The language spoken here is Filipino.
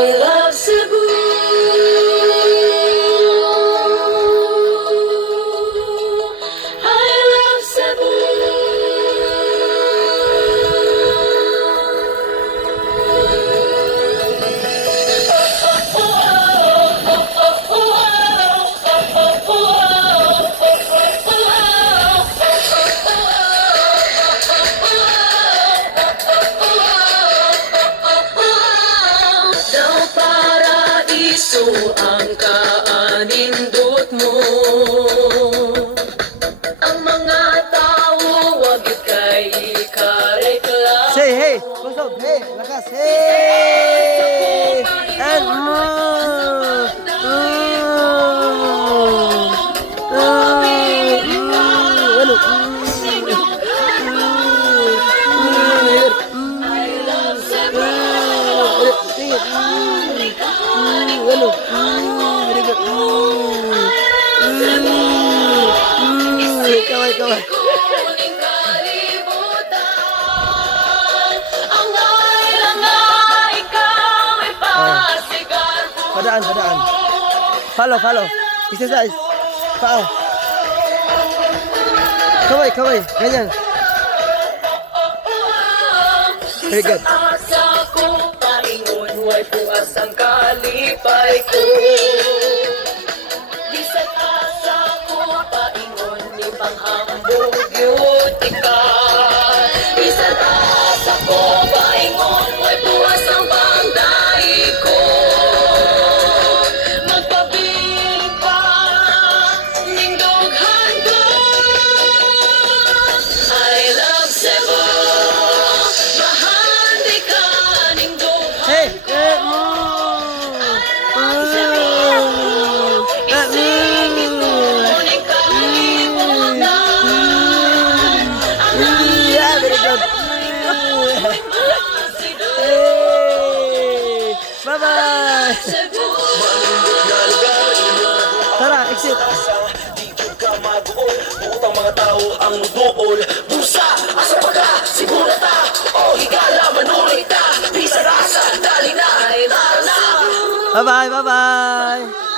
I love Cebu. I love Cebu. Daw paraiso ang kaanindot mo. Ang mga tao wag kay ikareklamo. Say hey, kusog, hey, lakas, hey, and ano, kaway, kaway. Kuning kalibutan, ang ngailang nga ikaw ay pasigar mo. Padaan, padaan. Follow, follow. Exercise. Paa. Kaway, kaway. Ganyan. Very good. Sa asa ko, paingon, way puas ang kalipay ko. Di sa asa ko, paingon, ni panghambog yun ikaw. Di sa asa ko, paingon, way puas ang pangdahi ko. Magpabiling pa, ning dughan ko. I love Cebu. Mahandi ka ning dughan Hey, ko. Kuning kalibutan, ang yeah, very good. Hey, bye-bye. Cebu. Tara, exit. Dito ka mag-uol, utang mga tao ang dool. Busa, asa pa ka, siguro ta, o higala, manulit ta. Di sa rasa, dali na, ay na. Bye-bye, bye-bye.